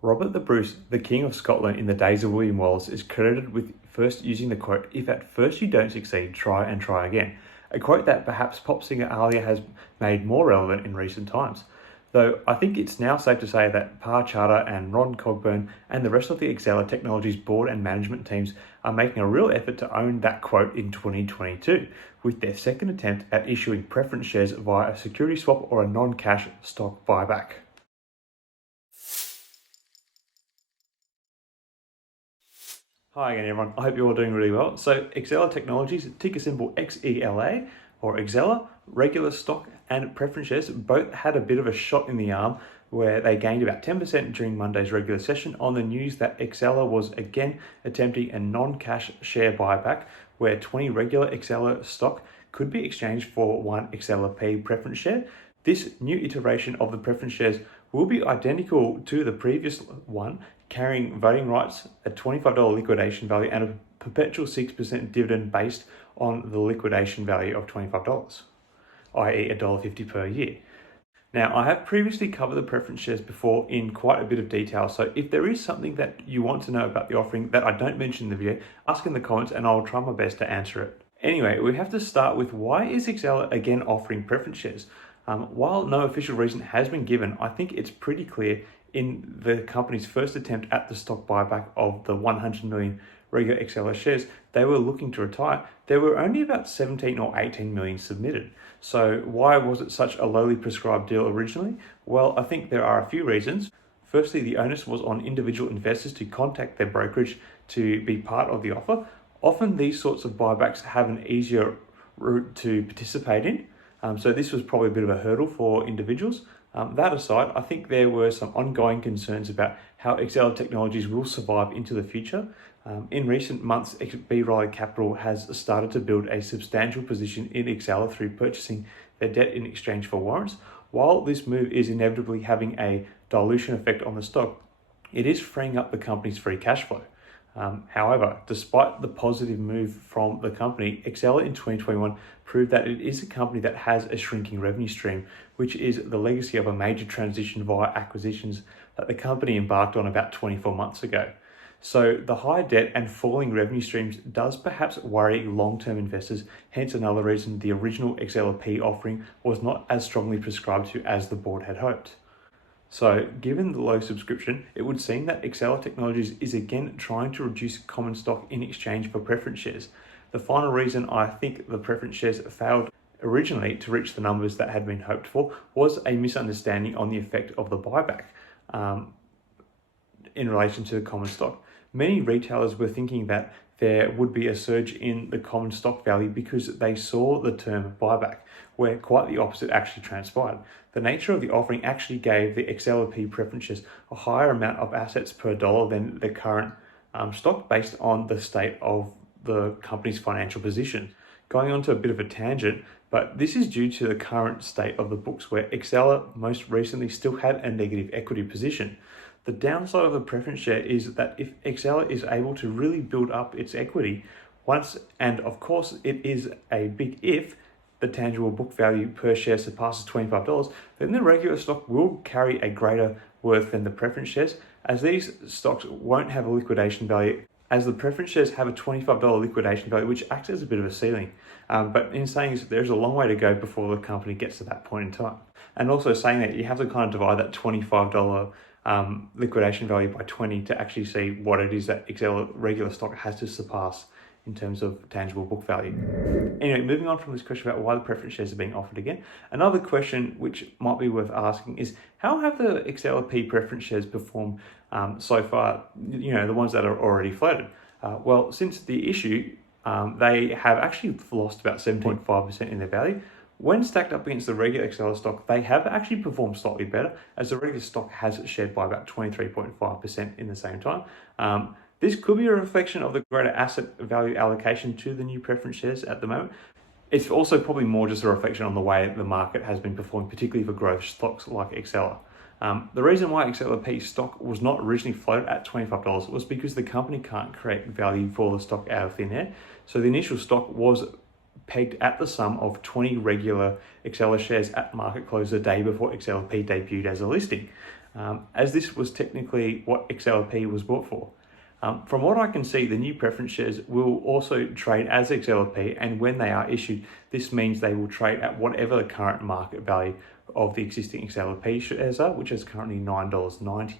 Robert the Bruce, the King of Scotland in the days of William Wallace, is credited with first using the quote, "If at first you don't succeed, try and try again." A quote that perhaps pop singer Alia has made more relevant in recent times. Though I think it's now safe to say that Par Charter and Ron Cogburn and the rest of the Exela Technologies board and management teams are making a real effort to own that quote in 2022, with their second attempt at issuing preference shares via a security swap or a non-cash stock buyback. Hi again everyone, I hope you're all doing really well. So Exela Technologies, ticker symbol XELA or XELA, regular stock and preference shares both had a bit of a shot in the arm where they gained about 10% during Monday's regular session on the news that XELA was again attempting a non-cash share buyback where 20 regular XELA stock could be exchanged for one XELA-P preference share. This new iteration of the preference shares will be identical to the previous one, carrying voting rights, a $25 liquidation value, and a perpetual 6% dividend based on the liquidation value of $25, i.e. $1.50 per year. Now, I have previously covered the preference shares before in quite a bit of detail, so if there is something that you want to know about the offering that I don't mention in the video, ask in the comments and I'll try my best to answer it. Anyway, we have to start with why is Exela again offering preference shares? While no official reason has been given, I think it's pretty clear in the company's first attempt at the stock buyback of the 100 million regular XELA shares they were looking to retire, there were only about 17 or 18 million submitted. So why was it such a lowly prescribed deal originally? Well, I think there are a few reasons. Firstly, the onus was on individual investors to contact their brokerage to be part of the offer. Often these sorts of buybacks have an easier route to participate in. So this was probably a bit of a hurdle for individuals. That aside, I think there were some ongoing concerns about how Exela Technologies will survive into the future. In recent months, B. Riley Capital has started to build a substantial position in Exela through purchasing their debt in exchange for warrants. While this move is inevitably having a dilution effect on the stock, it is freeing up the company's free cash flow. However, despite the positive move from the company, Exela in 2021 proved that it is a company that has a shrinking revenue stream, which is the legacy of a major transition via acquisitions that the company embarked on about 24 months ago. So the high debt and falling revenue streams does perhaps worry long-term investors, hence another reason the original XELA-P offering was not as strongly prescribed to as the board had hoped. So, given the low subscription, it would seem that Exela Technologies is again trying to reduce common stock in exchange for preference shares. The final reason I think the preference shares failed originally to reach the numbers that had been hoped for was a misunderstanding on the effect of the buyback in relation to the common stock. Many retailers were thinking that there would be a surge in the common stock value because they saw the term buyback, where quite the opposite actually transpired. The nature of the offering actually gave the XELA-P preference shares a higher amount of assets per dollar than the current stock based on the state of the company's financial position. Going on to a bit of a tangent, but this is due to the current state of the books where Exela most recently still had a negative equity position. The downside of the preference share is that if Exela is able to really build up its equity once, and of course it is a big if, the tangible book value per share surpasses $25, then the regular stock will carry a greater worth than the preference shares, as these stocks won't have a liquidation value, as the preference shares have a $25 liquidation value, which acts as a bit of a ceiling. But in saying this, there's a long way to go before the company gets to that point in time. And also saying that you have to kind of divide that $25 liquidation value by 20 to actually see what it is that Exela regular stock has to surpass in terms of tangible book value. Anyway, moving on from this question about why the preference shares are being offered again, another question which might be worth asking is how have the XELA-P preference shares performed so far, the ones that are already floated? Well, since the issue, they have actually lost about 7.5% in their value. When stacked up against the regular Exela stock, they have actually performed slightly better, as the regular stock has shared by about 23.5% in the same time. This could be a reflection of the greater asset value allocation to the new preference shares at the moment. It's also probably more just a reflection on the way the market has been performing, particularly for growth stocks like Exela. The reason why XELA-P stock was not originally floated at $25 was because the company can't create value for the stock out of thin air. So the initial stock was pegged at the sum of 20 regular Exela shares at market close the day before XELA-P debuted as a listing. as this was technically what XELA-P was bought for. From what I can see, the new preference shares will also trade as XELA-P, and when they are issued, this means they will trade at whatever the current market value of the existing XELA-P shares are, which is currently $9.90.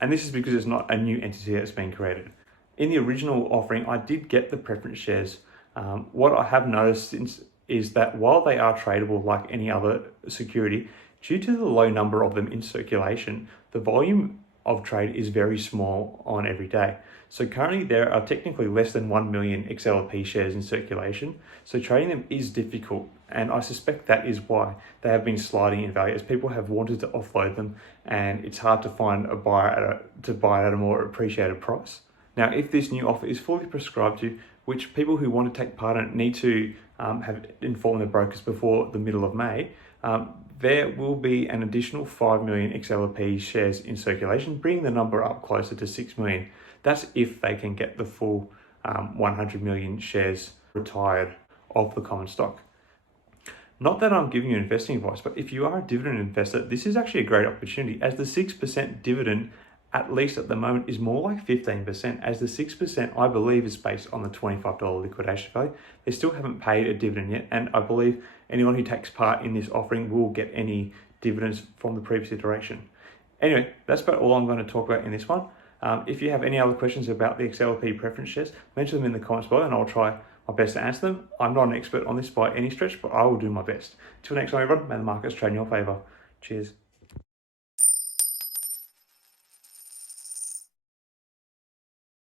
And this is because it's not a new entity that's been created. In the original offering, I did get the preference shares. What I have noticed since is that while they are tradable like any other security, due to the low number of them in circulation, the volume of trade is very small on every day. So currently there are technically less than 1 million XELA-P shares in circulation, so trading them is difficult, and I suspect that is why they have been sliding in value, as people have wanted to offload them and it's hard to find a buyer to buy at a more appreciated price. Now, if this new offer is fully prescribed to, which people who want to take part in it need to have informed their brokers before the middle of May, there will be an additional 5 million XELA-P shares in circulation, bringing the number up closer to 6 million. That's if they can get the full 100 million shares retired of the common stock. Not that I'm giving you investing advice, but if you are a dividend investor, this is actually a great opportunity, as the 6% dividend, at least at the moment, is more like 15%, as the 6% I believe is based on the $25 liquidation value. They still haven't paid a dividend yet, and I believe anyone who takes part in this offering will get any dividends from the previous iteration. Anyway, that's about all I'm going to talk about in this one. If you have any other questions about the XELA-P preference shares, mention them in the comments below and I'll try my best to answer them. I'm not an expert on this by any stretch, but I will do my best. Till next time, everyone, may the markets trade in your favor. Cheers.